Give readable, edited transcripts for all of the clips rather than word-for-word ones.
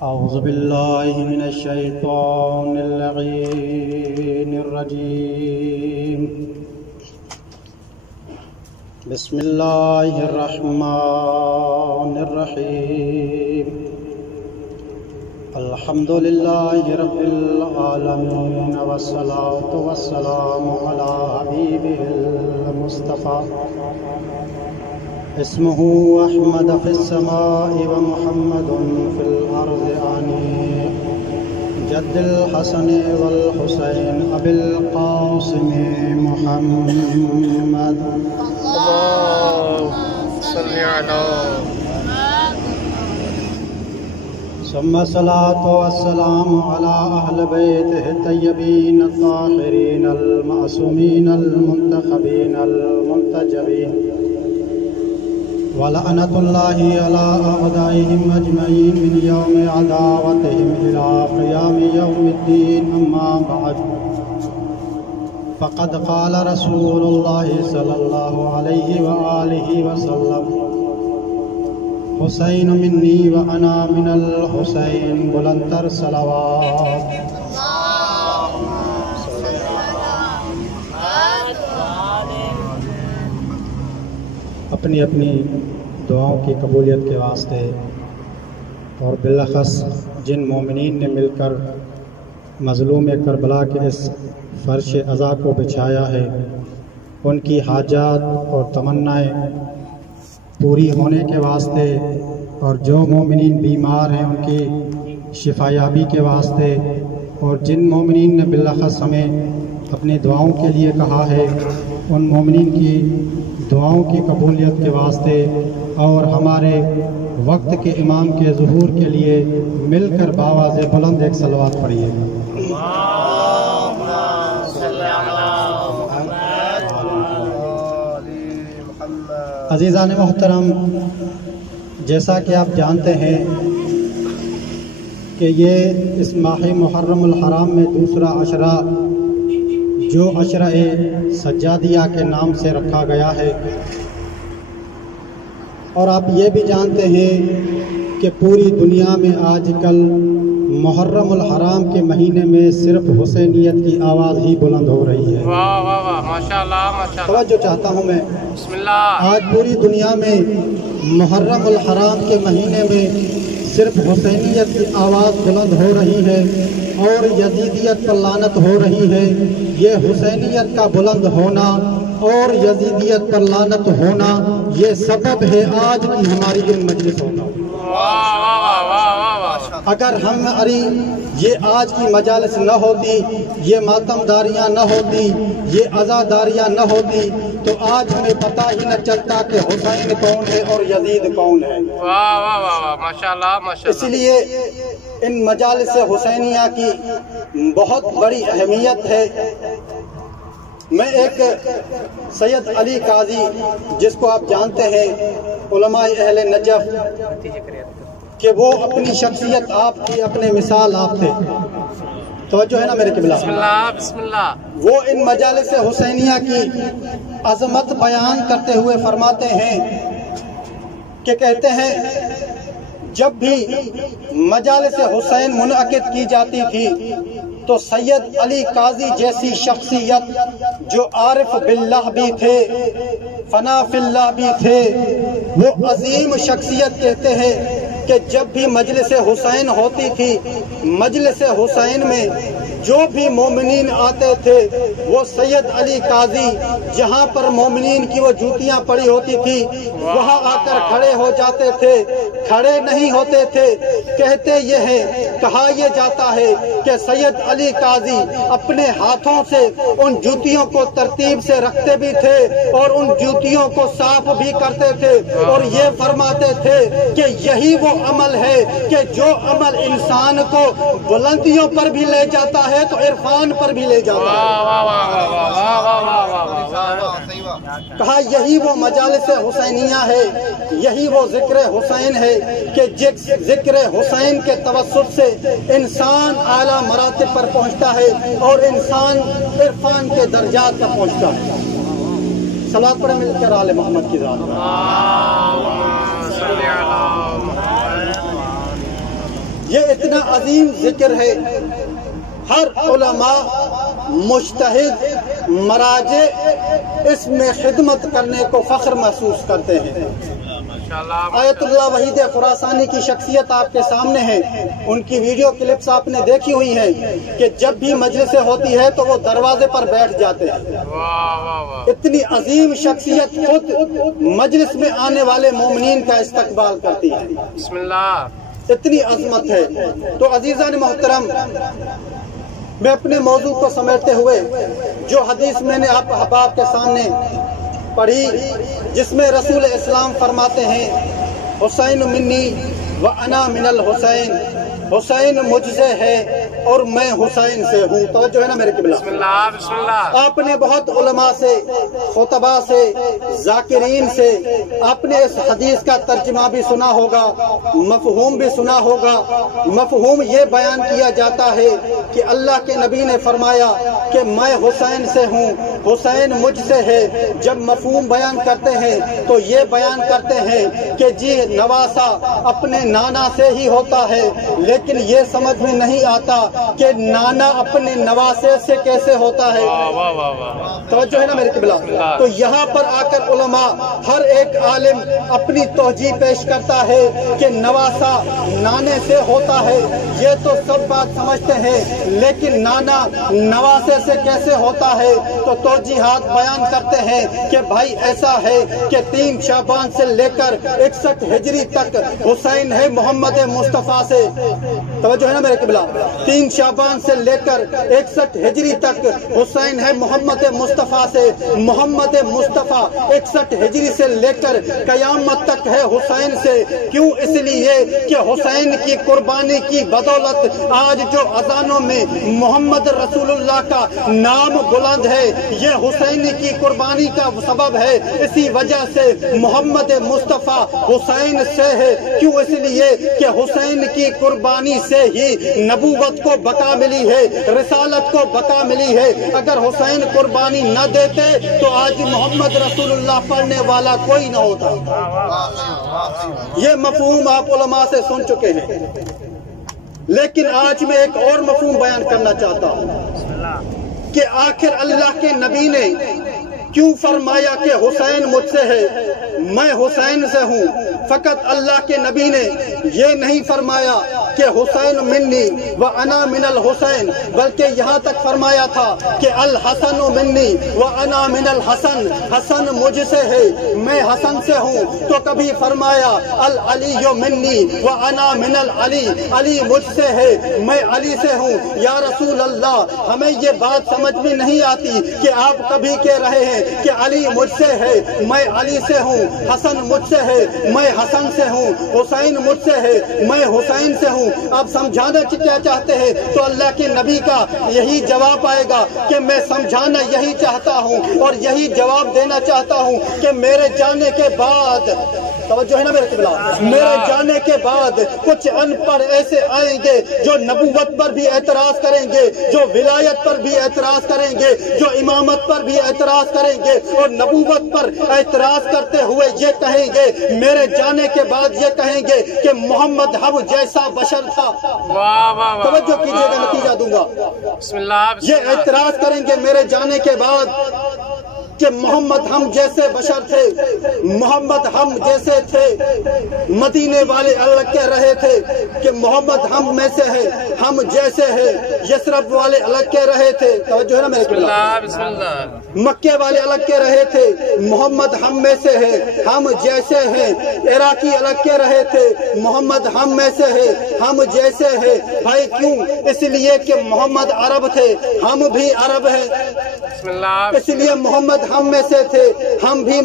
أعوذ بالله من الشيطان اللعين الرجيم. بسم الله الرحمن الرحيم. الحمد لله رب العالمين والصلاة والسلام على حبيبه المصطفى اسمه أحمد في السماء ومحمد في الأرض آني جد الحسن والحسين أبي القاسم محمد. اللهم صل على ثم الصلاة والسلام على أهل بيته الطيبين الطاهرين المعصومين المنتخبين المنتجبين ولعنة الله على أعدائهم أجمعين من يوم عداوتهم إلى قيام يوم الدين. أما بعد، فقد قال رسول الله صلى الله عليه وآله وسلم: حسين مني وأنا من الحسين. بلندتر صلوات. اپنی اپنی دعاؤں کی قبولیت کے واسطے اور بالاخص جن مومنین نے مل کر مظلوم کربلا کے اس فرش عزا کو بچھایا ہے، ان کی حاجات اور تمنائیں پوری ہونے کے واسطے، اور جو مومنین بیمار ہیں ان کی شفایابی کے واسطے، اور جن مومنین نے بالاخص ہمیں اپنی دعاؤں کے لیے کہا ہے، ان مومنین کی دعاؤں کی قبولیت کے واسطے، اور ہمارے وقت کے امام کے ظہور کے لیے مل کر باواز بلند ایک صلوات پڑھیے. عزیزان محترم، جیسا کہ آپ جانتے ہیں کہ یہ اس ماہ محرم الحرام میں دوسرا عشرہ، جو عشرہ سجادیہ کے نام سے رکھا گیا ہے، اور آپ یہ بھی جانتے ہیں کہ پوری دنیا میں آج کل محرم الحرام کے مہینے میں صرف حسینیت کی آواز ہی بلند ہو رہی ہے. واہ واہ واہ، ماشاءاللہ ماشاءاللہ. توجہ چاہتا ہوں میں، بسم اللہ. آج پوری دنیا میں محرم الحرام کے مہینے میں صرف حسینیت کی آواز بلند ہو رہی ہے اور یزیدیت پر لعنت ہو رہی ہے. یہ حسینیت کا بلند ہونا اور یزیدیت پر لعنت ہونا، یہ سبب ہے آج کی ہماری علم مجلس ہونا. اگر یہ آج کی مجالس نہ ہوتی، یہ ماتم داریاں نہ ہوتی، یہ عزاداریاں نہ ہوتی، تو آج ہمیں پتہ ہی نہ چلتا کہ حسین کون ہے اور یزید کون ہے. ماشاءاللہ ماشاءاللہ. اس لیے ان مجالس حسینیہ کی بہت بڑی اہمیت ہے. میں ایک سید علی قاضی، جس کو آپ جانتے ہیں علماء اہل نجف، کہ وہ اپنی شخصیت آپ تھی، اپنے مثال آپ تھے. توجہ ہے نا میرے قبلہ؟ بسم اللہ بسم اللہ. وہ ان مجالس حسینیہ کی عظمت بیان کرتے ہوئے فرماتے ہیں کہ کہتے ہیں جب بھی مجالس حسین منعقد کی جاتی تھی تو سید علی قاضی جیسی شخصیت، جو عارف باللہ بھی تھے، فنا فی اللہ بھی تھے، وہ عظیم شخصیت کہتے ہیں کہ جب بھی مجلس حسین ہوتی تھی، مجلس حسین میں جو بھی مومنین آتے تھے، وہ سید علی قاضی جہاں پر مومنین کی وہ جوتیاں پڑی ہوتی تھی وہاں آ کر کھڑے ہو جاتے تھے. کھڑے نہیں ہوتے تھے، کہتے یہ ہے، کہا یہ جاتا ہے کہ سید علی قاضی اپنے ہاتھوں سے ان جوتیوں کو ترتیب سے رکھتے بھی تھے اور ان جوتیوں کو صاف بھی کرتے تھے، اور یہ فرماتے تھے کہ یہی وہ عمل ہے کہ جو عمل انسان کو بلندیوں پر بھی لے جاتا ہے تو عرفان پر بھی لے جاتا ہے. کہا یہی وہ مجالس حسینیہ ہے، یہی وہ ذکر حسین ہے کہ جس ذکر حسین کے توسط سے انسان اعلیٰ مراتب پر پہنچتا ہے اور انسان عرفان کے درجات پر پہنچتا ہے. صلوات پڑھیں مل کر آل محمد کی ذات پر. یہ اتنا عظیم ذکر ہے، ہر علماء مجتہد مراجع اس میں خدمت کرنے کو فخر محسوس کرتے ہیں۔ آیت اللہ وحید خراسانی کی شخصیت آپ کے سامنے ہے، ان کی ویڈیو کلپس آپ نے دیکھی ہوئی ہیں کہ جب بھی مجلسیں ہوتی ہے تو وہ دروازے پر بیٹھ جاتے ہیں۔ اتنی عظیم شخصیت خود مجلس میں آنے والے مومنین کا استقبال کرتی ہے، بسم اللہ، اتنی عظمت ہے۔ تو عزیزان محترم، میں اپنے موضوع کو سمیٹتے ہوئے جو حدیث میں نے آپ احباب کے سامنے پڑھی، جس میں رسول اسلام فرماتے ہیں حسین منی وانا من الحسین، حسین مجھ سے ہے اور میں حسین سے ہوں۔ توجہ ہے نا میرے قبلہ؟ بسم اللہ، بسم اللہ۔ آپ نے بہت علماء سے، خطباء سے، ذاکرین سے آپ نے اس حدیث کا ترجمہ بھی سنا ہوگا، مفہوم بھی سنا ہوگا۔ مفہوم یہ بیان کیا جاتا ہے کہ اللہ کے نبی نے فرمایا کہ میں حسین سے ہوں، حسین مجھ سے ہے۔ جب مفہوم بیان کرتے ہیں تو یہ بیان کرتے ہیں کہ جی نواسا اپنے نانا سے ہی ہوتا ہے، لیکن یہ سمجھ میں نہیں آتا کہ نانا اپنے نواسے سے کیسے ہوتا ہے۔ توجہ ہے نا میرے قبلہ؟ تو یہاں پر آ کر علماء، ہر ایک عالم اپنی توجیہ پیش کرتا ہے کہ نواسا نانے سے ہوتا ہے، یہ تو سب بات سمجھتے ہیں، لیکن نانا نواسے سے کیسے ہوتا ہے؟ تو توجیہات بیان کرتے ہیں کہ بھائی ایسا ہے کہ 3 شعبان سے لے کر 61 ہجری تک حسین ہے محمد مصطفیٰ سے۔ توجہ ہے نا میرے قبلہ؟ 3 شعبان سے لے کر 61 ہجری تک حسین ہے محمد مصطفیٰ سے۔ محمد مصطفیٰ 61 ہجری سے لے کر قیامت تک ہے حسین سے۔ کیوں؟ اس لیے کہ حسین کی قربانی کی بدولت آج جو اذانوں میں محمد رسول اللہ کا نام بلند ہے، یہ حسین کی قربانی کا سبب ہے۔ اسی وجہ سے محمد مصطفیٰ حسین سے ہے۔ کیوں؟ اس لیے کہ حسین کی قربانی سے ہی نبوت کو بقا ملی ہے، رسالت کو بقا ملی ہے۔ اگر حسین قربانی نہ دیتے تو آج محمد رسول اللہ پڑھنے والا کوئی نہ ہوتا۔ یہ مفہوم آپ علماء سے سن چکے ہیں، لیکن آج میں ایک اور مفہوم بیان کرنا چاہتا ہوں کہ آخر اللہ کے نبی نے کیوں فرمایا کہ حسین مجھ سے ہے، میں حسین سے ہوں؟ فقط اللہ کے نبی نے یہ نہیں فرمایا کہ حسین منی وانا من الحسین، بلکہ یہاں تک فرمایا تھا کہ الحسن منی وانا من الحسن، حسن مجھ سے ہے، میں حسن سے ہوں۔ تو کبھی فرمایا العلی منی وانا من العلی، علی مجھ سے ہے، میں علی سے ہوں۔ یا رسول اللہ، ہمیں یہ بات سمجھ میں نہیں آتی کہ آپ کبھی کہہ رہے ہیں کہ علی مجھ سے ہے، میں علی سے ہوں، حسن مجھ سے ہے، میں حسن سے ہوں، حسین مجھ سے ہے، میں حسین سے ہوں۔ آپ سمجھانا کیا چاہتے ہیں؟ تو اللہ کے نبی کا یہی جواب آئے گا کہ میں سمجھانا یہی چاہتا ہوں اور یہی جواب دینا چاہتا ہوں کہ میرے جانے کے بعد، توجہ ہے نا میرے قبلہ، میرے جانے کے بعد کچھ ان پڑھ ایسے آئیں گے جو نبوت پر بھی اعتراض کریں گے، جو ولایت پر بھی اعتراض کریں گے، جو امامت پر بھی اعتراض کریں گے، اور نبوت پر اعتراض کرتے ہوئے یہ کہیں گے، میرے جانے کے بعد یہ کہیں گے کہ محمد ہم جیسا بشر تھا۔ توجہ کیجئے گا، نتیجہ دوں گا۔ بسم اللہ، یہ اعتراض کریں گے میرے جانے کے بعد کہ محمد ہم جیسے بشر تھے، محمد ہم جیسے تھے۔ مدینے والے الگ کہہ رہے تھے کہ محمد ہم میں سے ہے، ہم جیسے ہے۔ یثرب والے الگ کہہ رہے تھے، توجہ ہے نا میرے قبلہ۔ بسم اللہ۔ مکے والے الگ کہہ رہے تھے محمد ہم میں سے ہے، ہم جیسے ہیں۔ عراقی الگ کہہ رہے تھے محمد ہم میں سے ہے، ہم جیسے ہیں۔ بھائی کیوں؟ اس لیے کہ محمد عرب تھے، ہم بھی عرب ہیں، بسم اللہ۔ اس لیے محمد ہم میں سے تھے، ہم بھی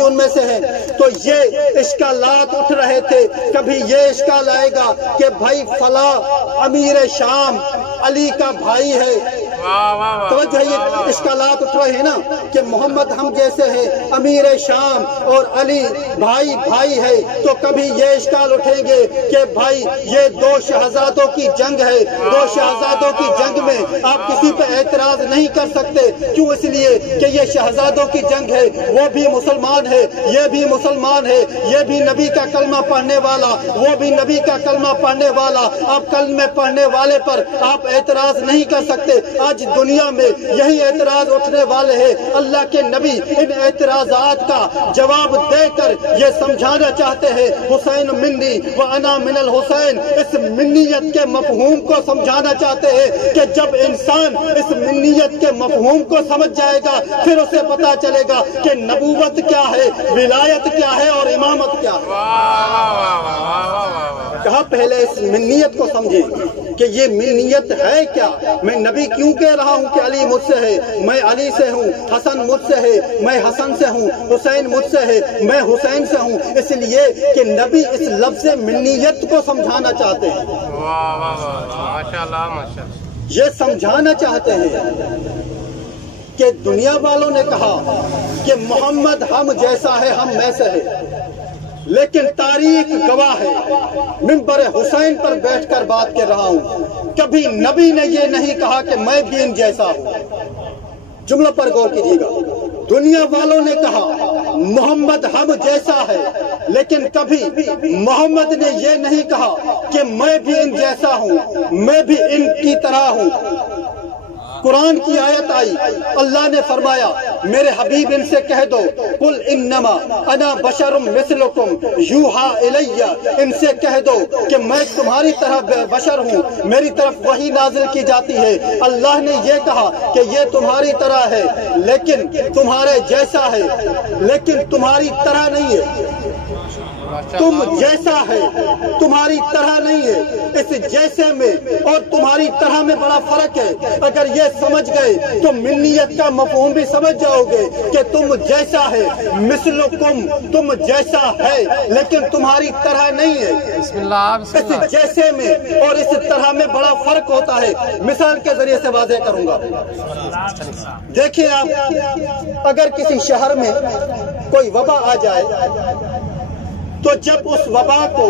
ان میں سے ہیں۔ تو یہ اشکالات اٹھ رہے تھے۔ کبھی یہ اشکال آئے گا کہ بھائی فلاں امیر شام علی کا بھائی ہے، توجہ ہے، یہ اشکالات اٹھ رہے ہیں نا کہ محمد ہم جیسے ہیں، امیر شام اور علی بھائی بھائی ہے، تو کبھی یہ اشکال اٹھیں گے کہ بھائی یہ دو شہزادوں کی جنگ ہے، دو شہزادوں کی جنگ میں آپ کسی پہ اعتراض نہیں کر سکتے، کیوں؟ اس لیے کہ یہ شہزادوں کی جنگ ہے، وہ بھی مسلمان ہے، یہ بھی مسلمان ہے، یہ بھی نبی کا کلمہ پڑھنے والا، وہ بھی نبی کا کلمہ پڑھنے والا، آپ کلمہ پڑھنے والے پر آپ اعتراض نہیں کر سکتے۔ آج دنیا میں یہی اعتراض اٹھنے والے ہیں۔ اللہ کے نبی ان اعتراضات کا جواب دے کر یہ سمجھانا چاہتے ہیں، حسین منی و انا من الحسین، اس منیت کے مفہوم کو سمجھانا چاہتے ہیں کہ جب انسان اس منیت کے مفہوم کو سمجھ جائے گا پھر اسے پتا چلے گا کہ نبوت کیا ہے، ولایت کیا ہے اور امامت کیا ہے۔ کہا پہلے اس منیت کو سمجھیں کہ یہ منیت ہے کیا، میں نبی کیوں کہہ رہا ہوں کہ علی مجھ سے ہے، میں علی سے ہوں، حسن مجھ سے ہے، میں حسن سے ہوں، حسین مجھ سے ہے، میں حسین سے ہوں، اس لیے کہ نبی اس لفظ منیت کو سمجھانا چاہتے ہیں، یہ سمجھانا چاہتے ہیں کہ دنیا والوں نے کہا کہ محمد ہم جیسا ہے، ہم میں سے ہے، لیکن تاریخ گواہ ہے، منبر حسین پر بیٹھ کر بات کر رہا ہوں، کبھی نبی نے یہ نہیں کہا کہ میں بھی ان جیسا ہوں۔ جملہ پر غور کیجیے گا، دنیا والوں نے کہا محمد ہم جیسا ہے، لیکن کبھی محمد نے یہ نہیں کہا کہ میں بھی ان جیسا ہوں، میں بھی ان کی طرح ہوں۔ قرآن کی آیت آئی، اللہ نے فرمایا میرے حبیب ان سے کہہ دو قل انما انا بشر مثلکم یوحا الی، ان سے کہہ دو کہ میں تمہاری طرح بشر ہوں، میری طرف وحی نازل کی جاتی ہے۔ اللہ نے یہ کہا کہ یہ تمہاری طرح ہے لیکن تمہارے جیسا ہے، لیکن تمہاری طرح نہیں ہے، تم جیسا ہے تمہاری طرح نہیں ہے۔ اس جیسے میں اور تمہاری طرح میں بڑا فرق ہے، اگر یہ سمجھ گئے تو منیت کا مفہوم بھی سمجھ جاؤ گے کہ تم جیسا ہے، مثلکم تم جیسا ہے لیکن تمہاری طرح نہیں ہے۔ اس جیسے میں اور اس طرح میں بڑا فرق ہوتا ہے۔ مثال کے ذریعے سے واضح کروں گا، دیکھیں آپ اگر کسی شہر میں کوئی وبا آ جائے تو جب اس وبا کو،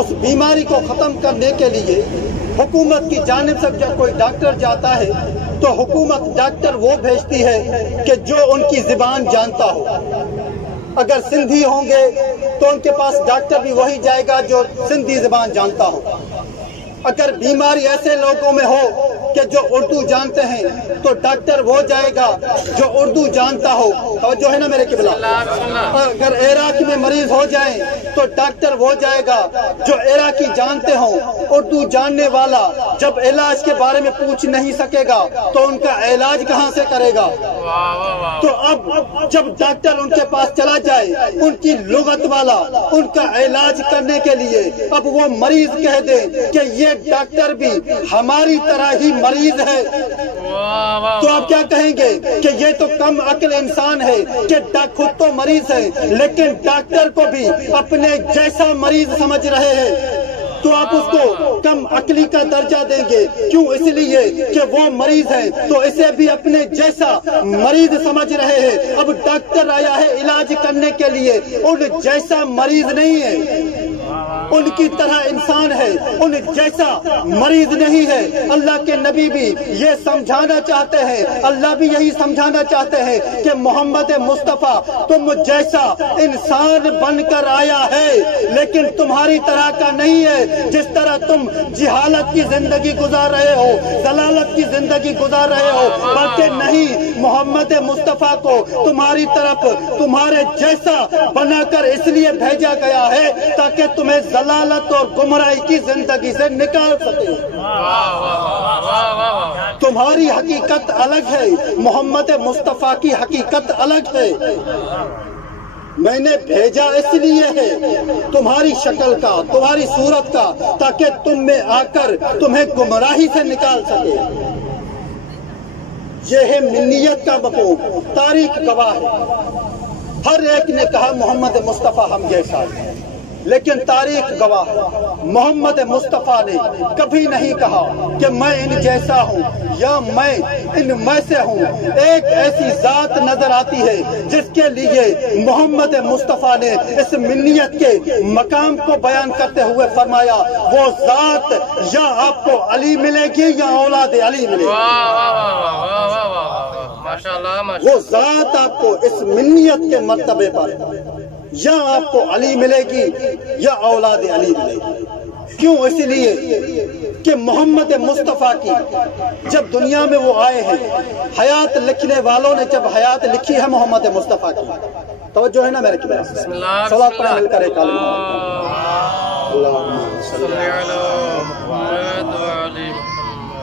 اس بیماری کو ختم کرنے کے لیے حکومت کی جانب سے جب کوئی ڈاکٹر جاتا ہے تو حکومت ڈاکٹر وہ بھیجتی ہے کہ جو ان کی زبان جانتا ہو۔ اگر سندھی ہوں گے تو ان کے پاس ڈاکٹر بھی وہی جائے گا جو سندھی زبان جانتا ہو۔ اگر بیماری ایسے لوگوں میں ہو کہ جو اردو جانتے ہیں تو ڈاکٹر وہ جائے گا جو اردو جانتا ہو، توجہ ہے نا میرے قبلہ۔ اگر عراق میں مریض ہو جائیں تو ڈاکٹر وہ جائے گا جو عراقی جانتے ہوں۔ اردو جاننے والا جب علاج کے بارے میں پوچھ نہیں سکے گا تو ان کا علاج کہاں سے کرے گا؟ تو اب جب ڈاکٹر ان کے پاس چلا جائے، ان کی لغت والا ان کا علاج کرنے کے لیے اب وہ مریض کہہ دے کہ یہ ڈاکٹر بھی ہماری طرح ہی مریض ہے، تو آپ کیا کہیں گے کہ یہ تو کم عقل انسان ہے کہ خود تو مریض ہے لیکن ڈاکٹر کو بھی اپنے جیسا مریض سمجھ رہے ہیں، تو آپ اس کو کم عقلی کا درجہ دیں گے، کیوں؟ اس لیے کہ وہ مریض ہے تو اسے بھی اپنے جیسا مریض سمجھ رہے ہیں۔ اب ڈاکٹر آیا ہے علاج کرنے کے لیے، ان جیسا مریض نہیں ہے، ان کی طرح انسان ہے، ان جیسا مریض نہیں ہے۔ اللہ کے نبی بھی یہ سمجھانا چاہتے ہیں، اللہ بھی یہی سمجھانا چاہتے ہیں کہ محمد مصطفیٰ تم جیسا انسان بن کر آیا ہے لیکن تمہاری طرح کا نہیں ہے۔ جس طرح تم جہالت کی زندگی گزار رہے ہو، ضلالت کی زندگی گزار رہے ہو، بلکہ نہیں، محمد مصطفیٰ کو تمہاری طرف تمہارے جیسا بنا کر اس لیے بھیجا گیا ہے تاکہ تمہیں ضلالت اور گمراہی کی زندگی سے نکال سکے۔ تمہاری حقیقت الگ ہے، محمد مصطفیٰ کی حقیقت الگ ہے۔ میں نے بھیجا اس لیے ہے تمہاری شکل کا، تمہاری صورت کا، تاکہ تم میں آ کر تمہیں گمراہی سے نکال سکے۔ یہ ہے منیت کا مفہوم، تاریخ گواہ ہے۔ ہر ایک نے کہا محمد مصطفیٰ ہم جیسا ہے، لیکن تاریخ گواہ ہے محمد مصطفیٰ نے کبھی نہیں کہا کہ میں ان جیسا ہوں یا میں ان میں سے ہوں۔ ایک ایسی ذات نظر آتی ہے جس کے لیے محمد مصطفیٰ نے اس منیت کے مقام کو بیان کرتے ہوئے فرمایا وہ ذات یا آپ کو علی ملے گی یا اولاد علی ملے گی۔ وہ ذات آپ کو اس منیت کے مرتبے پر یا آپ کو علی ملے گی یا اولاد علی ملے گی۔ کیوں؟ اس لیے کہ محمد مصطفیٰ کی جب دنیا میں وہ آئے ہیں، حیات لکھنے والوں نے جب حیات لکھی ہے محمد مصطفیٰ کی، توجہ ہے نا میرے کی صلوات پر مل کر ایک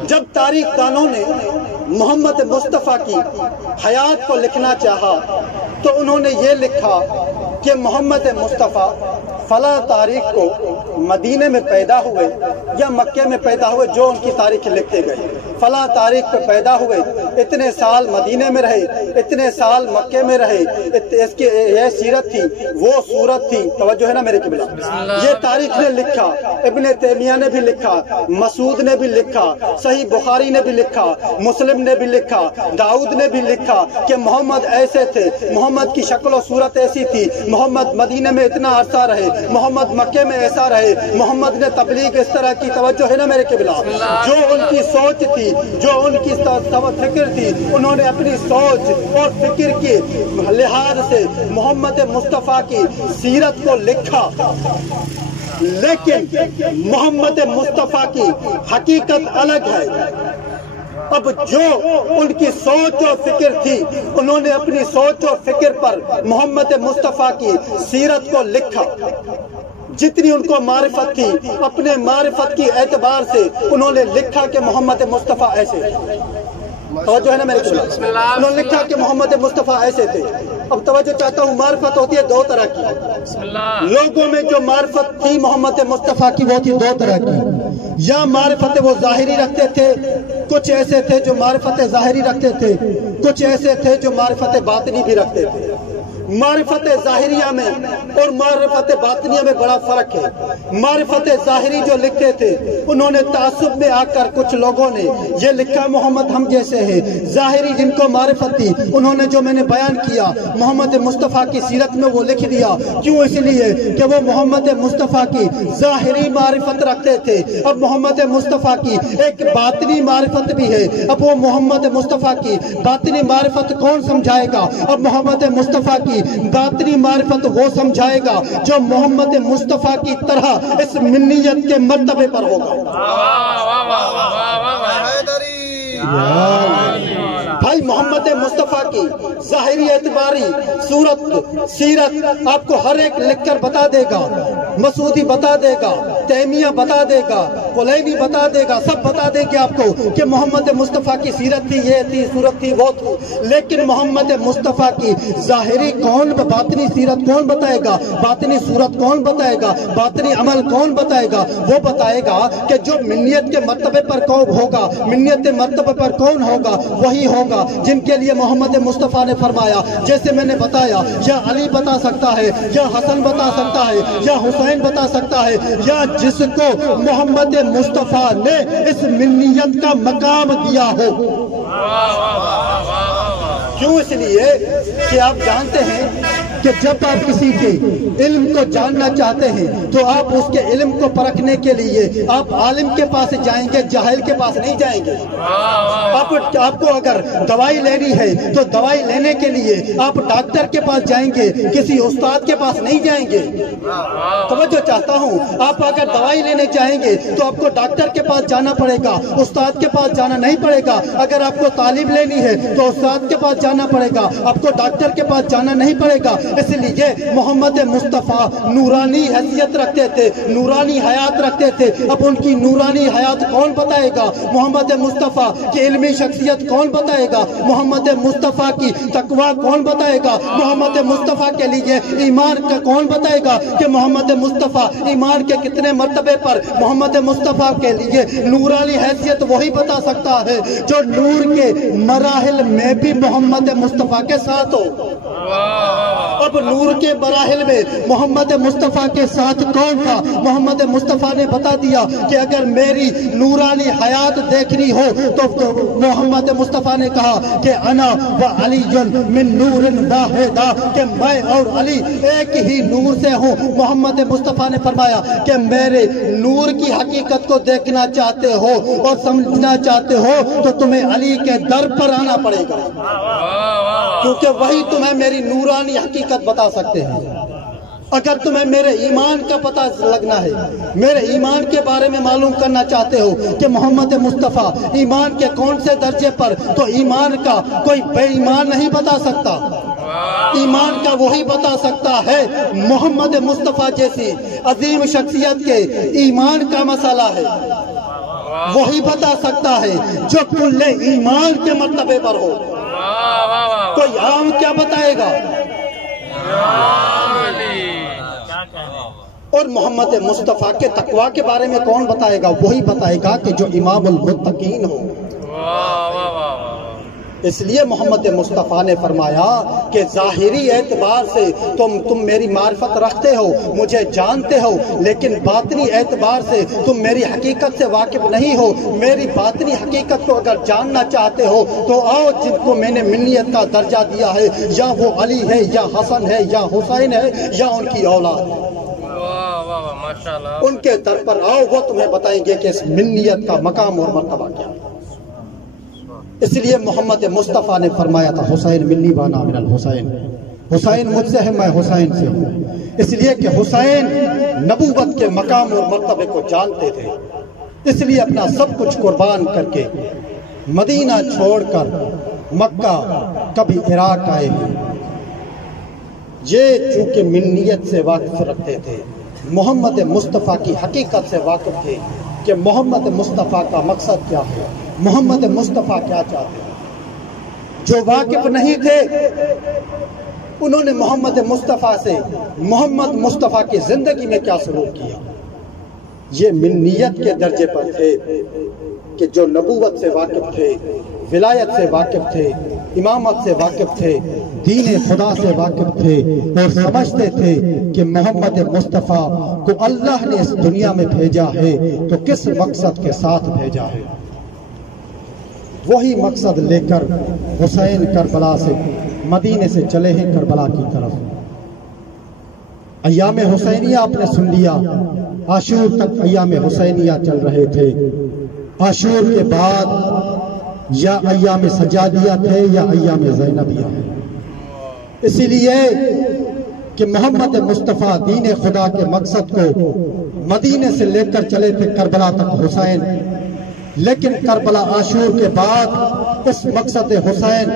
جب تاریخ دانوں نے محمد مصطفیٰ کی حیات کو لکھنا چاہا تو انہوں نے یہ لکھا کہ محمد مصطفیٰ فلاں تاریخ کو مدینے میں پیدا ہوئے یا مکے میں پیدا ہوئے، جو ان کی تاریخ لکھتے گئے۔ فلاں تاریخ پہ پیدا ہوئے، اتنے سال مدینے میں رہے، اتنے سال مکے میں رہے، اس کی یہ سیرت تھی، وہ صورت تھی۔ توجہ ہے نا میرے قبلہ؟ یہ تاریخ نے لکھا، ابن تیمیہ نے بھی لکھا، مسعود نے بھی لکھا، صحیح بخاری نے بھی لکھا، مسلم نے بھی لکھا، داؤد نے بھی لکھا کہ محمد ایسے تھے، محمد کی شکل و صورت ایسی تھی، محمد مدینے میں اتنا عرصہ رہے، محمد مکے میں ایسا رہے، محمد نے تبلیغ اس طرح کی۔ توجہ ہے نا میرے قبلہ؟ جو ان کی سوچ تھی، جو ان کی فکر تھی، انہوں نے اپنی سوچ اور فکر کے لحاظ سے محمد مصطفیٰ کی سیرت کو لکھا، لیکن محمد مصطفیٰ کی حقیقت الگ ہے۔ اب جو ان کی سوچ اور فکر تھی، انہوں نے اپنی سوچ اور فکر پر محمد مصطفیٰ کی سیرت کو لکھا۔ جتنی ان کو معرفت تھی، اپنے معرفت کی اعتبار سے انہوں نے لکھا کہ محمد مصطفیٰ ایسے تھے۔ توجہ ہے نا میرے قبلہ؟ انہوں نے لکھا کہ محمد مصطفیٰ ایسے تھے۔ اب توجہ چاہتا ہوں، معرفت ہوتی ہے دو طرح کی۔ لوگوں میں جو معرفت تھی محمد مصطفیٰ کی وہ تھی دو طرح کی، یا معرفت وہ ظاہری رکھتے تھے، کچھ ایسے تھے جو معرفت ظاہری رکھتے تھے، کچھ ایسے تھے جو معرفت باطنی بھی رکھتے تھے۔ معرفت ظاہریہ میں اور معرفت باطنیہ میں بڑا فرق ہے۔ معرفت ظاہری جو لکھتے تھے، انہوں نے تعصب میں آ کر کچھ لوگوں نے یہ لکھا محمد ہم جیسے ہیں۔ ظاہری جن کو معرفت تھی، انہوں نے جو میں نے بیان کیا محمد مصطفیٰ کی سیرت میں وہ لکھ دیا۔ کیوں؟ اس لیے کہ وہ محمد مصطفیٰ کی ظاہری معرفت رکھتے تھے۔ اب محمد مصطفیٰ کی ایک باطنی معرفت بھی ہے۔ اب وہ محمد مصطفیٰ کی باطنی معرفت کون سمجھائے گا؟ اب محمد مصطفیٰ کی باطنی معرفت وہ سمجھائے گا جو محمد مصطفیٰ کی طرح اس منیت کے مرتبے پر ہوگا۔ بھائی محمد مصطفیٰ کی ظاہری اعتباری صورت سیرت آپ کو ہر ایک لکھ کر بتا دے گا، مسعودی بتا دے گا، تیمیہ بتا دے گا، کلینی بتا دے گا، سب بتا دیں گے آپ کو کہ محمد مصطفیٰ کی سیرت تھی، یہ تھی، صورت تھی، وہ تھی۔ لیکن محمد مصطفیٰ کی ظاہری کون، باطنی سیرت کون بتائے گا؟ باطنی صورت کون بتائے گا؟ باطنی عمل کون بتائے گا؟ وہ بتائے گا کہ جو منیت کے مرتبے پر کون ہوگا، منیت کے مرتبے پر کون ہوگا، وہی ہوگا جن کے لیے محمد مصطفیٰ نے فرمایا، جیسے میں نے بتایا، یا علی بتا سکتا ہے، یا حسن بتا سکتا ہے، یا حسین بتا سکتا ہے، یا جس کو محمد مصطفیٰ نے اس منیت کا مقام دیا ہو۔ کیوں؟ اس لیے کہ آپ جانتے ہیں کہ جب آپ کسی کے علم کو جاننا چاہتے ہیں تو آپ اس کے علم کو پرکھنے کے لیے آپ عالم کے پاس جائیں گے، جاہل کے پاس نہیں جائیں گے۔ آپ کو اگر دوائی لینی ہے تو دوائی لینے کے لیے آپ ڈاکٹر کے پاس جائیں گے، کسی استاد کے پاس نہیں جائیں گے۔ توجہ چاہتا ہوں، آپ اگر دوائی لینے چاہیں گے تو آپ کو ڈاکٹر کے پاس جانا پڑے گا، استاد کے پاس جانا نہیں پڑے گا۔ اگر آپ کو تعلیم لینی ہے تو استاد کے پاس جانا پڑے گا، آپ کو ڈاکٹر کے پاس جانا نہیں پڑے گا۔ اس لیے محمد مصطفیٰ نورانی حیثیت رکھتے تھے، نورانی حیات رکھتے تھے۔ اب ان کی نورانی حیات کون بتائے گا؟ محمد مصطفیٰ کی علمی شخصیت کون بتائے گا؟ محمد مصطفیٰ کی تقوی کون بتائے گا؟ محمد مصطفیٰ کے لیے ایمان کا کون بتائے گا کہ محمد مصطفیٰ ایمان کے کتنے مرتبے پر؟ محمد مصطفیٰ کے لیے نورانی حیثیت وہی بتا سکتا ہے جو نور کے مراحل میں بھی محمد مصطفیٰ کے ساتھ ہو۔ اب نور کے مراحل میں محمد مصطفیٰ کے ساتھ کون تھا؟ محمد مصطفیٰ نے بتا دیا کہ اگر میری نورانی حیات دیکھنی ہو تو محمد مصطفیٰ نے کہا کہ انا و علی من نور واحد، کہ میں اور علی ایک ہی نور سے ہوں۔ محمد مصطفیٰ نے فرمایا کہ میرے نور کی حقیقت کو دیکھنا چاہتے ہو اور سمجھنا چاہتے ہو تو تمہیں علی کے در پر آنا پڑے گا، کیونکہ وہی تمہیں میری نورانی حقیقت بتا سکتے ہیں۔ اگر تمہیں میرے ایمان کا پتہ لگنا ہے، میرے ایمان کے بارے میں معلوم کرنا چاہتے ہو کہ محمد مصطفیٰ ایمان کے کون سے درجے پر، تو ایمان کا کوئی بے ایمان نہیں بتا سکتا، ایمان کا وہی بتا سکتا ہے محمد مصطفیٰ جیسی عظیم شخصیت کے ایمان کا مسئلہ ہے، وہی بتا سکتا ہے جو کل ایمان کے مرتبے پر ہو۔ کوئی عام کیا بتائے گا؟ اور محمد مصطفیٰ کے تقویٰ کے بارے میں کون بتائے گا؟ وہی بتائے گا کہ جو امام المتقین ہو۔ اس لیے محمد مصطفیٰ نے فرمایا کہ ظاہری اعتبار سے تم میری معرفت رکھتے ہو، مجھے جانتے ہو، لیکن باطنی اعتبار سے تم میری حقیقت سے واقف نہیں ہو۔ میری باطنی حقیقت کو اگر جاننا چاہتے ہو تو آؤ، جن کو میں نے منیت کا درجہ دیا ہے، یا وہ علی ہے یا حسن ہے یا حسین ہے یا ان کی اولاد ہے، ان کے در پر آؤ، وہ تمہیں بتائیں گے کہ اس منیت کا مقام اور مرتبہ کیا ہے۔ اس لیے محمد مصطفیٰ نے فرمایا تھا حسین منی وانا من الحسین، حسین مجھ سے ہے، میں حسین سے ہوں۔ اس لیے کہ حسین نبوت کے مقام اور مرتبے کو جانتے تھے، اس لیے اپنا سب کچھ قربان کر کے مدینہ چھوڑ کر مکہ کبھی عراق آئے ہیں۔ یہ چونکہ منیت سے واقف رکھتے تھے، محمد مصطفیٰ کی حقیقت سے واقف تھے کہ محمد مصطفیٰ کا مقصد کیا ہے، محمد مصطفیٰ کیا چاہتے ہیں۔ جو واقف نہیں تھے انہوں نے محمد مصطفیٰ سے، محمد مصطفیٰ کی زندگی میں کیا سلوک کیا، یہ منیت کے درجے پر تھے کہ جو نبوت سے واقف تھے، ولایت سے واقف تھے، امامت سے واقف تھے، دین خدا سے واقف تھے، اور سمجھتے تھے کہ محمد مصطفیٰ کو اللہ نے اس دنیا میں بھیجا ہے تو کس مقصد کے ساتھ بھیجا ہے۔ وہی مقصد لے کر حسین کربلا سے، مدینے سے چلے ہیں کربلا کی طرف۔ ایام حسینیہ آپ نے سن لیا، عاشور تک ایام حسینیہ چل رہے تھے۔ عاشور کے بعد یا ایام سجادیہ تھے یا ایام زینبیہ ہے۔ اسی لیے کہ محمد مصطفیٰ دین خدا کے مقصد کو مدینے سے لے کر چلے تھے کربلا تک حسین، لیکن کربلا عاشور کے بعد اس مقصد حسین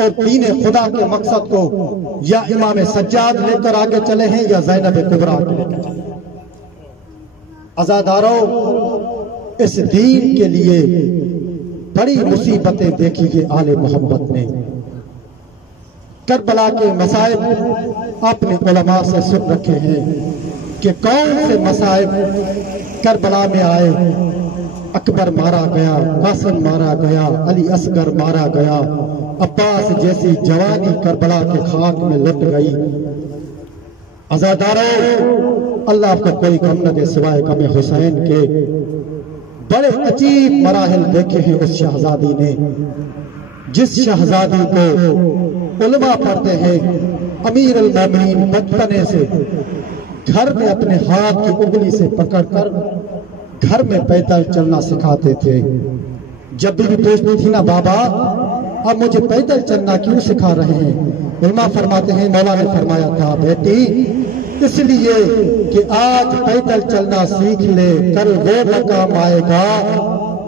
اور دین خدا کے مقصد کو یا امام سجاد لے کر آگے چلے ہیں یا زینب کبریٰ لے کر چلے ہیں۔ عزاداروں، اس دین کے لیے بڑی مصیبتیں دیکھی یہ آل محمد نے۔ کربلا کے مصائب آپ نے علماء سے سن رکھے ہیں کہ کون سے مصائب کربلا میں آئے۔ اکبر مارا گیا، قاسم مارا گیا، علی اصغر مارا گیا، عباس جیسی جوانی کربلا کے خاک میں لٹ گئی۔ عزاداروں، اللہ آپ کو کوئی غم نہ دے سوائے غم حسین کے۔ بڑے عجیب مراحل دیکھے ہیں اس شہزادی نے، جس شہزادی کو علماء پڑھتے ہیں امیر المومنین بچپنے سے گھر میں اپنے ہاتھ کی انگلی سے پکڑ کر گھر میں پیدل چلنا سکھاتے تھے۔ جب بھی پوچھتی تھی نا بابا اب مجھے پیدل چلنا کیوں سکھا رہے ہیں، علماء فرماتے ہیں مولا نے فرمایا تھا بیٹی اس لیے کہ آج پیدل چلنا سیکھ لے، کل وہ مقام آئے گا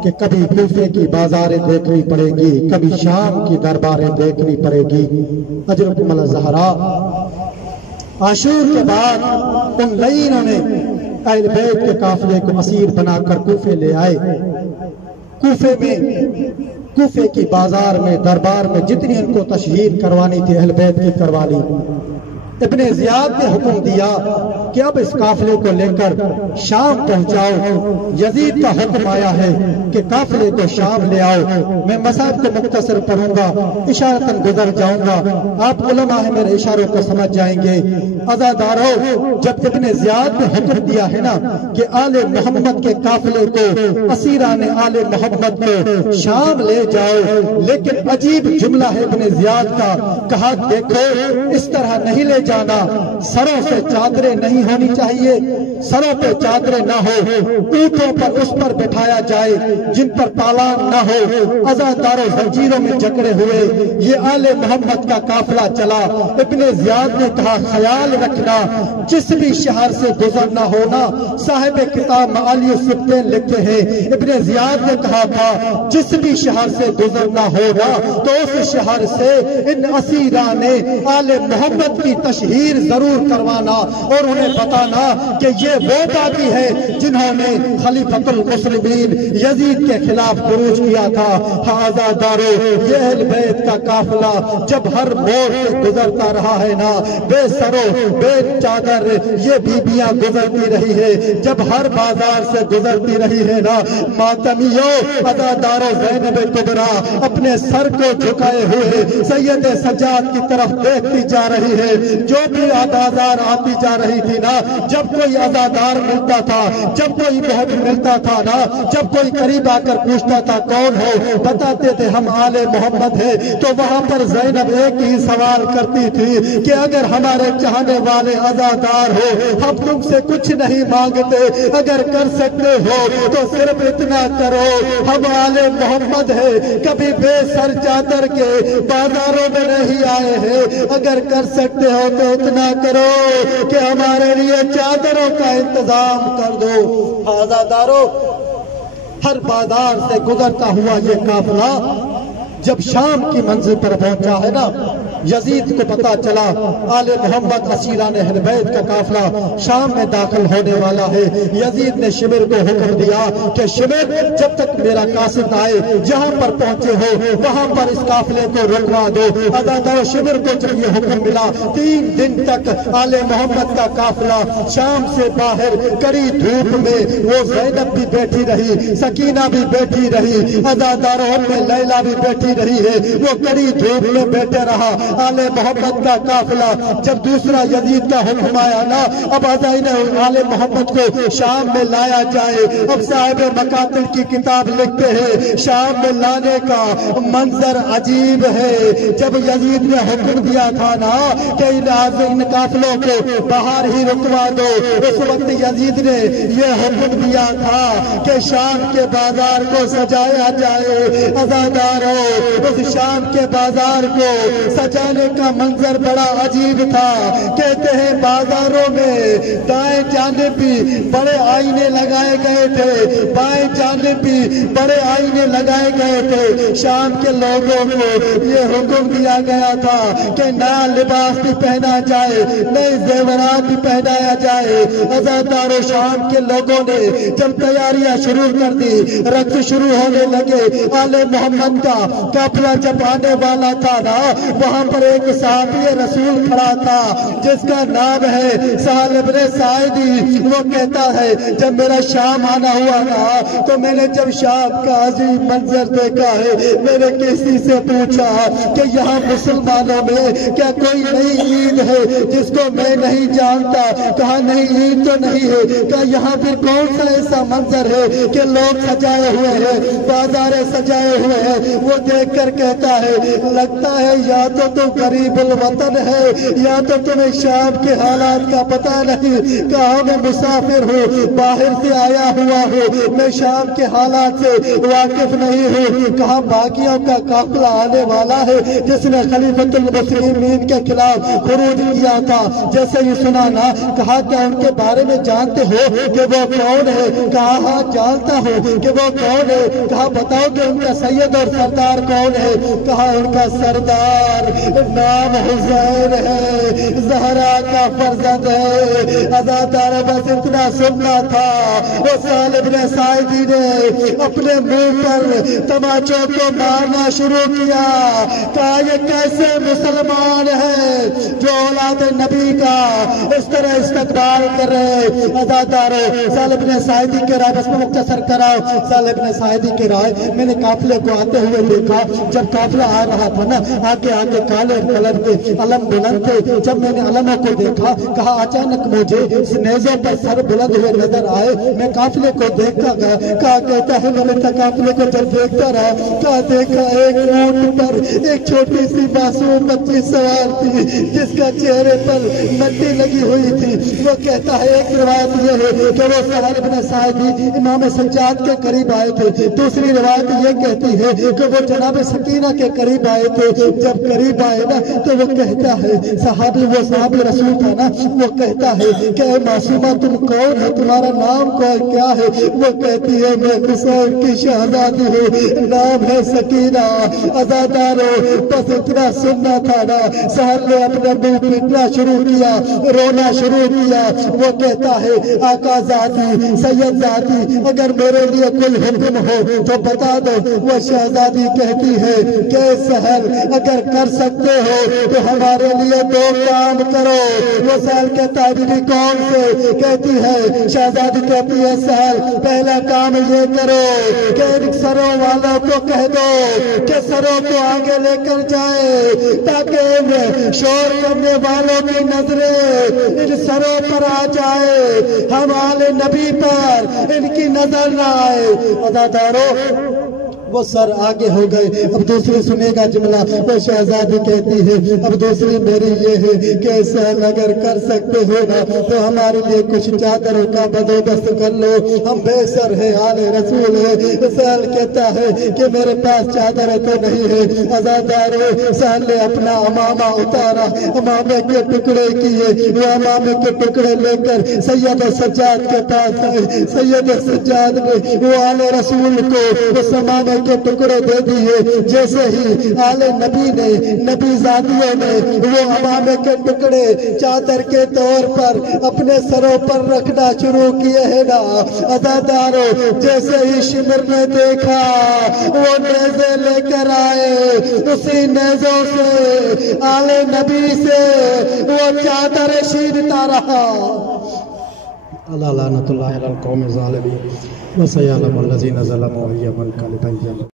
کہ کبھی کوفے کی بازاریں دیکھنی پڑے گی، کبھی شام کی درباریں دیکھنی پڑے گی۔ اجرکم اللہ زہرا۔ عاشور کے بعد ان لعینوں نے اہل بیت کے قافلے کو اسیر بنا کر کوفے لے آئے۔ کوفے کی بازار میں، دربار میں جتنی ان کو تشہیر کروانی تھی اہل بیت کی کروا لی۔ ابن زیاد نے حکم دیا کہ اب اس قافلے کو لے کر شام پہنچاؤ۔ یزید کا حکم آیا ہے کہ قافلے کو شام لے آؤ۔ میں مصحف کو مختصر پڑھوں گا، اشارتاً گزر جاؤں گا، آپ علماء ہیں میرے اشاروں کو سمجھ جائیں گے۔ عزادارو، جب ابن زیاد نے حکم دیا ہے نا کہ آل محمد کے قافلے کو، اسیران آل محمد کو شام لے جاؤ، لیکن عجیب جملہ ہے ابن زیاد کا، کہا دیکھو اس طرح نہیں لے جانا، سروں سے چادریں نہیں ہونی چاہیے، سروں پہ چادریں نہ ہو، اونٹوں پر اس پر بٹھایا جائے جن پر پالان نہ ہو، عزاداروں زنجیروں میں جکڑے ہوئے یہ آل محمد کا قافلہ چلا۔ ابن زیاد نے کہا خیال رکھنا جس بھی شہر سے گزرنا ہونا، صاحب کتاب معالی السبطین لکھتے ہیں ابن زیاد نے کہا تھا جس بھی شہر سے گزرنا ہونا تو اس شہر سے ان اسیران آل محمد کی تشہیر ضرور کروانا اور انہیں بتانا کہ یہ وہ باغی ہے جنہوں نے خلیفۃ المسلمین یزید کے خلاف خروج کیا تھا۔ عزادارو، یہ اہل بیت کا قافلہ جب ہر موڑ سے گزرتا رہا ہے نا، بے سرو بے چادر یہ بیبیاں گزرتی رہی ہے، جب ہر بازار سے گزرتی رہی ہے نا، ماتمیو عزادارو زینب کبریٰ اپنے سر کو جھکائے ہوئے سید سجاد کی طرف دیکھتی جا رہی ہے۔ جو بھی عزادار آتی جا رہی تھی نا، جب کوئی عزادار ملتا تھا، جب کوئی بہت ملتا تھا نا، جب کوئی قریب آ کر پوچھتا تھا کون ہو، بتاتے تھے ہم آل محمد ہیں، تو وہاں پر زینب ایک ہی سوال کرتی تھی کہ اگر ہمارے چاہنے والے عزادار ہو، ہم تم سے کچھ نہیں مانگتے، اگر کر سکتے ہو تو صرف اتنا کرو، ہم آل محمد ہیں، کبھی بے سر چادر کے بازاروں میں نہیں آئے ہیں، اگر کر سکتے ہو تو اتنا کرو کہ ہمارے لیے چادروں کا انتظام کر دو۔ عزادارو، ہر بازار سے گزرتا ہوا یہ قافلہ جب شام کی منزل پر پہنچا ہے نا، یزید کو پتا چلا آل محمد اسیران اہل بیت کا قافلہ شام میں داخل ہونے والا ہے۔ یزید نے شمر کو حکم دیا کہ شمر، جب تک میرا قاصد آئے جہاں پر پہنچے ہو وہاں پر اس قافلے کو رکوا دو۔ عزادارو، شمر کو جب یہ حکم ملا 3 دن تک آل محمد کا قافلہ شام سے باہر کڑی دھوپ میں، وہ زینب بھی بیٹھی رہی، سکینہ بھی بیٹھی رہی، عزادارو لیلا بھی بیٹھی رہی ہے، وہ کڑی دھوپ میں بیٹھے رہا آل محمد کا قافلہ۔ جب دوسرا یزید کا حکم آیا نا، اب عزائن آل محمد کو شام میں لایا جائے، اب صاحب مقاتل کی کتاب لکھتے ہیں شام میں لانے کا منظر عجیب ہے۔ جب یزید نے حکم دیا تھا نا کہ ان قافلوں کو باہر ہی رکوا دو، اس وقت یزید نے یہ حکم دیا تھا کہ شام کے بازار کو سجایا جائے۔ عزادارو، اس شام کے بازار کو سجانے کا منظر بڑا عجیب تھا۔ کہتے ہیں بازاروں میں دائیں جانب بھی بڑے آئینے لگائے گئے تھے، بائیں جانب بھی بڑے آئینے لگائے گئے تھے۔ شام کے لوگوں کو یہ حکم دیا گیا تھا کہ نیا لباس بھی پہنا جائے، نئے زیورات بھی پہنایا جائے۔ عزادارو، شام کے لوگوں نے جب تیاریاں شروع کر دی، رقص شروع ہونے لگے۔ آل محمد کا قافلہ جب آنے والا تھا نا، وہاں پر ایک صحابی رسول کھڑا تھا جس کا نام ہے سہل بن ساعدی۔ وہ کہتا ہے جب میرا شام آنا ہوا نا تو میں نے جب شام کا عظیم منظر دیکھا ہے، میں نے کسی سے پوچھا کہ یہاں مسلمانوں میں کیا کوئی نئی عید ہے جس کو میں نہیں جانتا؟ کہا نہیں، عید تو نہیں ہے۔ کہا یہاں پھر کون سا ایسا منظر ہے کہ لوگ سجائے ہوئے ہیں، بازاریں سجائے ہوئے ہیں؟ وہ دیکھ کر کہتا ہے لگتا ہے یا تو تم غریب الوطن ہے یا تو تمہیں شام کے حالات کا پتہ نہیں۔ کہا میں مسافر ہوں، باہر سے آیا ہوا ہوں، میں شام کے حالات سے واقف نہیں ہوں۔ کہا باغیوں کا قافلہ آنے والا ہے جس نے خلیفۃ المسلمین کے خلاف خروج کیا تھا۔ جیسے ہی سنا نا، کہا کیا ان کے بارے میں جانتے ہو کہ وہ کون ہے؟ کہا ہاں جانتا ہوں کہ وہ کون ہے۔ کہا بتاؤ کہ ان کا سید اور سردار کون ہے؟ کہا ان کا سردار نام حسین ہے، زہرا کا فرزند ہے۔ ازادارہ بس اتنا سننا تھا۔ وہ سہل ابن ساعدی نے اپنے منہ پر تماچوں کو مارنا شروع کیا، کہا یہ کیسے مسلمان ہے جو اولاد نبی کا اس طرح استقبال کر رہے۔ ازاداروں سہل ابن ساعدی کے رائے بس میں مختصر کراؤ، سہل ابن ساعدی کے رائے میں نے قافلے کو آتے ہوئے دیکھا، جب قافلہ آ رہا تھا نا آگے آگے کالے کلر کے علم بلند تھے، جب میں نے علموں کو دیکھا کہا اچانک مجھے اس نیزوں پر سر بلند ہوئے نظر آئے، میں قافلے کو دیکھتا گیا، کہا کہتا ہے میں نے قافلے کو جب دیکھتا رہا کہا دیکھا ایک اونٹ پر ایک چھوٹی سی معصوم بچی سوار تھی جس کا چہرے پر مٹی لگی ہوئی تھی۔ وہ کہتا ہے ایک روایت یہ ہے کہ وہ سہل ابن ساعدی امام سجاد کے قریب آئے تھے، دوسری روایت یہ کہتی ہے کہ وہ جناب سکینہ کے قریب آئے تھے، جب قریب آئے نا تو وہ کہتا ہے صحابی، وہ صحابی رسول تھا نا، وہ کہتا ہے کہ اے معصومہ تم کون ہے، تمہارا نام کیا ہے؟ وہ کہتی ہے میں حسین کی شہزادی ہوں، نام ہے سکینہ۔ ازاداروں بس اتنا سننا تھا نا، سہل نے اپنا منہ پیٹنا شروع کیا، رونا شروع کیا۔ وہ کہتا ہے آقا ذاتی سید ذاتی اگر میرے لیے کوئی حکم ہو تو بتا دو۔ وہ شہزادی کہتی ہے کہ سہل اگر کر سکتے ہو تو ہمارے لیے دو کام کرو۔ وہ سہل کہتا ہے بیوی کون سے؟ کہتی ہے شہزادی کہتی ہے سہل پہلا کام یہ کرو کہ سروں والوں کو کہہ دو کہ سروں کو آگے لے کر جائے تاکہ شور کرنے والوں کی نظریں ان سروں پر آ جائے، ہم آل نبی پر ان کی نظر نہ آئے۔ ازاداروں وہ سر آگے ہو گئے۔ اب دوسری سنے گا جملہ، وہ شہزادی کہتی ہے اب دوسری میری یہ ہے کہ سہل اگر کر سکتے ہو نا تو ہمارے لیے کچھ چادروں کا بندوبست کر لو، ہم بے سر ہے آل رسول ہے۔ سہل کہتا ہے کہ میرے پاس چادریں تو نہیں ہے۔ ازاداروں سہل نے اپنا امامہ اتارا، امامے کے ٹکڑے کیے، وہ امامے کے ٹکڑے لے کر سید سجاد کے پاس آئے۔ سید سجاد نے وہ آل رسول کو اس امامے کے ٹکڑے دے دیے۔ جیسے ہی آل نبی نے نبی زادیوں نے وہ امامے کے ٹکڑے چادر کے طور پر اپنے سروں پر رکھنا شروع کیے ہیں نا، ازاداروں جیسے ہی شمر نے دیکھا وہ نیزے لے کر آئے، اسی نیزوں سے آل نبی سے وہ چادر چھینتا رہا۔ اللہ لعنت اللہ علی القوم الظالمین وسيعلم الذين ظلموا أي منقلب